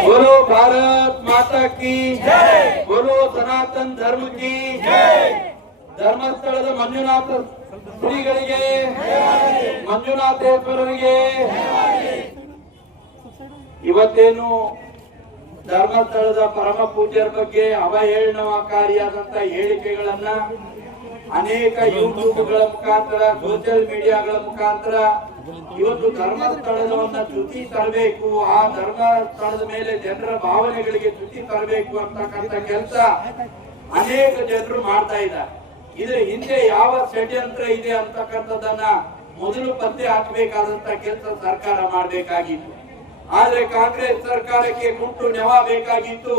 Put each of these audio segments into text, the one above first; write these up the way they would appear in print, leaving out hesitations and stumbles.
बोलो भारत माता की जय, बोलो सनातन धर्म की जय। ಧರ್ಮಸ್ಥಳದ ಮಂಜುನಾಥ ಶ್ರೀಗಳಿಗೆ, ಮಂಜುನಾಥೇಶ್ವರರಿಗೆ ಇವತ್ತೇನು ಧರ್ಮಸ್ಥಳದ ಪರಮ ಪೂಜ್ಯರ ಬಗ್ಗೆ ಅವಹೇಳನಕಾರಿಯಾದಂತ ಹೇಳಿಕೆಗಳನ್ನ ಅನೇಕ ಯೂಟ್ಯೂಬ್ಗಳ ಮುಖಾಂತರ, ಸೋಷಿಯಲ್ ಮೀಡಿಯಾಗಳ ಮುಖಾಂತರ ಇವತ್ತು ಧರ್ಮಸ್ಥಳವನ್ನ ಚ್ಯುತಿ ತರಬೇಕು, ಆ ಧರ್ಮಸ್ಥಳದ ಮೇಲೆ ಜನರ ಭಾವನೆಗಳಿಗೆ ಚ್ಯುತಿ ತರಬೇಕು ಅಂತಕ್ಕಂಥ ಕೆಲಸ ಅನೇಕ ಜನರು ಮಾಡ್ತಾ ಇದ್ದಾರೆ. ಇದರ ಹಿಂದೆ ಯಾವ ಷಡ್ಯಂತ್ರ ಇದೆ ಅಂತಕ್ಕಂಥದ್ದನ್ನ ಮೊದಲು ಪತ್ತೆ ಹಾಕಬೇಕಾದಂತ ಕೆಲಸ ಸರ್ಕಾರ ಮಾಡಬೇಕಾಗಿತ್ತು. ಆದ್ರೆ ಕಾಂಗ್ರೆಸ್ ಸರ್ಕಾರಕ್ಕೆ ಗುಂಟು ನೆವ ಬೇಕಾಗಿತ್ತು.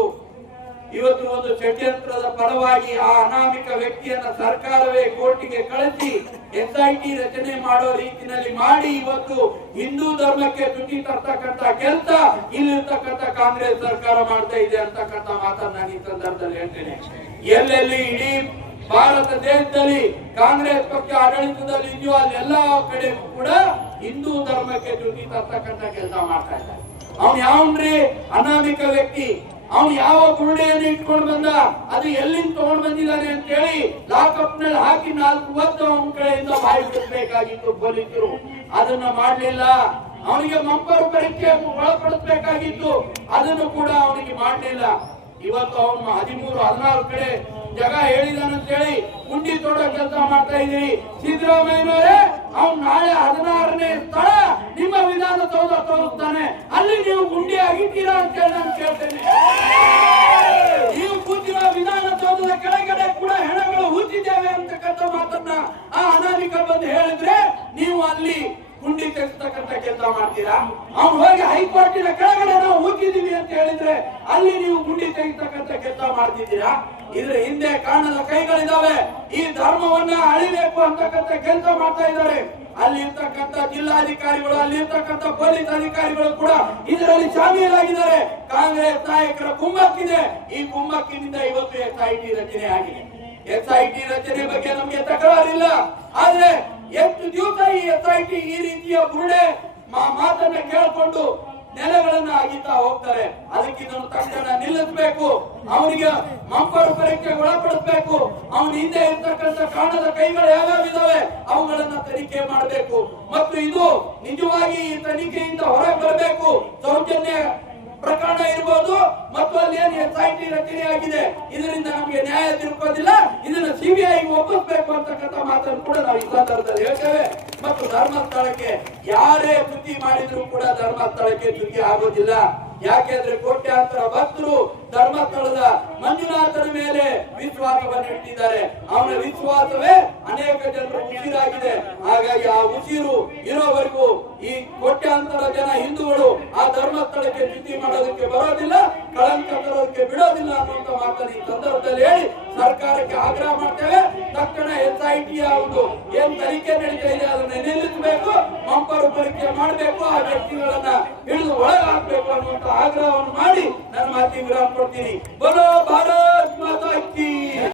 ಇವತ್ತು ಒಂದು ಷಡ್ಯಂತ್ರದ ಫಲವಾಗಿ ಆ ಅನಾಮಿಕ ವ್ಯಕ್ತಿಯನ್ನ ಸರ್ಕಾರವೇ ಕೋರ್ಟಿಗೆ ಕಳಿಸಿ SIT ರಚನೆ ಮಾಡೋ ರೀತಿಯಲ್ಲಿ ಮಾಡಿ ಇವತ್ತು ಹಿಂದೂ ಧರ್ಮಕ್ಕೆ ಚ್ಯುತಿ ತರ್ತಕ್ಕಂಥ ಕೆಲಸ ಇಲ್ಲಿರ್ತಕ್ಕಂಥ ಕಾಂಗ್ರೆಸ್ ಸರ್ಕಾರ ಮಾಡ್ತಾ ಇದೆ ಅಂತಕ್ಕಂಥ ಮಾತನ್ನ ನಾನು ಈ ಸಂದರ್ಭದಲ್ಲಿ ಹೇಳ್ತೇನೆ. ಎಲ್ಲೆಲ್ಲಿ ಇಡೀ ಭಾರತ ದೇಶದಲ್ಲಿ ಕಾಂಗ್ರೆಸ್ ಪಕ್ಷ ಆಡಳಿತದಲ್ಲಿ ಇದೆಯೋ ಅಲ್ಲೆಲ್ಲಾ ಕಡೆ ಕೂಡ ಹಿಂದೂ ಧರ್ಮಕ್ಕೆ ಚ್ಯುತಿ ತರ್ತಕ್ಕಂಥ ಕೆಲಸ ಮಾಡ್ತಾ ಇದ್ದಾರೆ. ಅವ್ನು ಯಾವನ್ರಿ ಅನಾಮಿಕ ವ್ಯಕ್ತಿ, ಅವನು ಯಾವ ಬುರುಡೆಯನ್ನು ಇಟ್ಕೊಂಡು ಬಂದ, ಅದು ಎಲ್ಲಿಂದ ತಗೊಂಡು ಬಂದಿದ್ದಾನೆ ಅಂತ ಹೇಳಿ ಲಾಕಪ್ ನಲ್ಲಿ ಹಾಕಿ 4 ವರ್ಷ ಅವನ ಕಡೆಯಿಂದ ಬಾಯಿ ಬಿಡಬೇಕಾಗಿತ್ತು ಪೊಲೀಸರು. ಅದನ್ನ ಮಾಡ್ಲಿಲ್ಲ. ಅವನಿಗೆ ಮಂಪರು ಪರೀಕ್ಷೆಯನ್ನು ಒಳಪಡಿಸಬೇಕಾಗಿತ್ತು, ಅದನ್ನು ಕೂಡ ಅವನಿಗೆ ಮಾಡಲಿಲ್ಲ. ಇವತ್ತು ಅವನು 13-14 ಕಡೆ ಜಗ ಹೇಳಿದಾನಂತ ಹೇಳಿ ಗುಂಡಿ ತೋಡೋ ಕೆಲಸ ಮಾಡ್ತಾ ಇದ್ದೀರಿ. ಸಿದ್ದರಾಮಯ್ಯನವರೇ, ಅವ್ನು ನಾಳೆ 16ನೇ ಸ್ಥಳ ನಿಮ್ಮ ವಿಧಾನಸೌಧ ತೋರಿಸ್ತಾನೆ, ಅಲ್ಲಿ ನೀವು ಗುಂಡಿ ಆಗಿದ್ದೀರಾ ಅಂತ ಹೇಳಿ ನಾನು ಕೇಳ್ತೇನೆ. ನೀವು ಕೂತಿರುವ ವಿಧಾನಸೌಧದ ಕೆಳಗಡೆ ಕೂಡ ಹೆಣಗಳು ಹೂತಿದ್ದೇವೆ ಅಂತಕ್ಕಂಥ ಮಾತನ್ನ ಆ ಅನಾಮಿಕ ಬಂದು ಹೇಳಿದ್ರೆ ನೀವು ಅಲ್ಲಿ ಗುಂಡಿ ತೆಗೆಸ್ತಕ್ಕಂಥ ಕೆಲಸ ಮಾಡ್ತೀರಾ? ಅವ್ನು ಹೋಗಿ ಹೈಕೋರ್ಟಿನ ಕೆಳಗಡೆ ನಾವು ಹೂತಿದೀವಿ ಅಂತ ಹೇಳಿದ್ರೆ ಅಲ್ಲಿ ನೀವು ಗುಂಡಿ ತೆಗೆಸ್ತಕ್ಕಂಥ ಕೆಲಸ ಮಾಡ್ತಿದ್ದೀರಾ? ಇದ್ರ ಹಿಂದೆ ಕಾಣದ ಕೈಗಳಿದಾವೆ. ಈ ಧರ್ಮವನ್ನ ಅಳಿಬೇಕು ಅಂತಕ್ಕಂಥ ಕೆಲಸ ಮಾಡ್ತಾ ಇದ್ದಾರೆ. ಅಲ್ಲಿ ಇರ್ತಕ್ಕಂಥ ಜಿಲ್ಲಾಧಿಕಾರಿಗಳು, ಅಲ್ಲಿ ಇರ್ತಕ್ಕಂಥ ಪೊಲೀಸ್ ಅಧಿಕಾರಿಗಳು ಕೂಡ ಇದರಲ್ಲಿ ಶಾಮೀಲಾಗಿದ್ದಾರೆ. ಕಾಂಗ್ರೆಸ್ ನಾಯಕರ ಕುಮ್ಮಕ್ಕಿದೆ. ಈ ಕುಮ್ಮಕ್ಕಿನಿಂದ ಇವತ್ತು SIT ರಚನೆ ಆಗಿದೆ. SIT ರಚನೆ ಬಗ್ಗೆ ನಮ್ಗೆ ತಕರಾರಿಲ್ಲ. ಆದ್ರೆ ಎಷ್ಟು ದಿವಸ ಈ SIT ಈ ರೀತಿಯ ಬುರುಡೆ ಮಾತನ್ನ ಕೇಳಿಕೊಂಡು ನೆಲೆಗಳನ್ನ ಅಗಿತಾ ಹೋಗ್ತಾರೆ? ಅದಕ್ಕೆ ಇದನ್ನು ತಕ್ಷಣ ನಿಲ್ಲಿಸಬೇಕು. ಅವನಿಗೆ ಮಂಪರು ಪರೀಕ್ಷೆಗೆ ಒಳಪಡಿಸಬೇಕು. ಅವನ ಹಿಂದೆ ಇರ್ತಕ್ಕಂಥ ಕಾಣದ ಕೈಗಳು ಯಾವ್ಯಾವಿದಾವೆ ಅವುಗಳನ್ನ ತನಿಖೆ ಮಾಡಬೇಕು. ಮತ್ತು ಇದು ನಿಜವಾಗಿ ಈ ತನಿಖೆಯಿಂದ ಹೊರಗೆ ಬರಬೇಕು. ಸೌಜನ್ಯ ಪ್ರಕರಣ ಇರಬಹುದು ಮತ್ತು ಅಲ್ಲಿ ಏನು SIT ರಚನೆ ಆಗಿದೆ, ಇದರಿಂದ ನಮಗೆ ನ್ಯಾಯ ತಿರುಕೋದಿಲ್ಲ. ಇದನ್ನ CBI ಒಪ್ಪಿಸಬೇಕು ಅಂತಕ್ಕಂಥ ಮಾತನ್ನು ಕೂಡ ನಾವು ಈ ಸಂದರ್ಭದಲ್ಲಿ ಹೇಳ್ತೇವೆ. ಮತ್ತು ಧರ್ಮಸ್ಥಳಕ್ಕೆ ಯಾರೇ ಚ್ಯುತಿ ಮಾಡಿದ್ರು ಕೂಡ ಧರ್ಮಸ್ಥಳಕ್ಕೆ ಚ್ಯುತಿ ಆಗೋದಿಲ್ಲ. ಯಾಕೆಂದ್ರೆ ಕೋಟ್ಯಾಂತರ ಭಕ್ತರು ಧರ್ಮಸ್ಥಳದ ಮಂಜುನಾಥನ ಮೇಲೆ ವಿಶ್ವಾಸವನ್ನು ಇಟ್ಟಿದ್ದಾರೆ. ಅವನ ವಿಶ್ವಾಸವೇ ಅನೇಕ ಜನರು ಉಸಿರಾಗಿದೆ. ಹಾಗಾಗಿ ಆ ಉಸಿರು ಇರೋವರೆಗೂ ಈ ಕೋಟ್ಯಾಂತರ ಜನ ಹಿಂದೂಗಳು ಆ ಧರ್ಮಸ್ಥಳಕ್ಕೆ ಚ್ಯುತಿ ಮಾಡೋದಕ್ಕೆ ಬರೋದಿಲ್ಲ, ಕಳಂಕ ತರೋದಕ್ಕೆ ಬಿಡೋದಿಲ್ಲ ಅನ್ನುವಂತ ಮಾತನ್ನು ಈ ಸಂದರ್ಭದಲ್ಲಿ ಹೇಳಿ ಸರ್ಕಾರಕ್ಕೆ ಆಗ್ರಹ ಮಾಡ್ತೇವೆ. ತಕ್ಷಣ SIT ಒಂದು ಏನ್ ತನಿಖೆ ನಡೀತಾ ಇದೆ ಅದನ್ನ ನಿಲ್ಲಿಸಬೇಕು, ಮಂಪರು ಪರೀಕ್ಷೆ ಮಾಡಬೇಕು, ಆ ವ್ಯಕ್ತಿಗಳನ್ನ ಹಿಡಿದು ಒಳಗೆ ಹಾಕಬೇಕು ಅನ್ನುವಂತ ಆಗ್ರಹವನ್ನು ಮಾಡಿ ನನ್ನ ಮಾತಿಗೆ ವಿರಾಮ ಕೊಡ್ತೀನಿ. ಬೋಲೋ ಭಾರತ್ ಮಾತಾ ಕಿ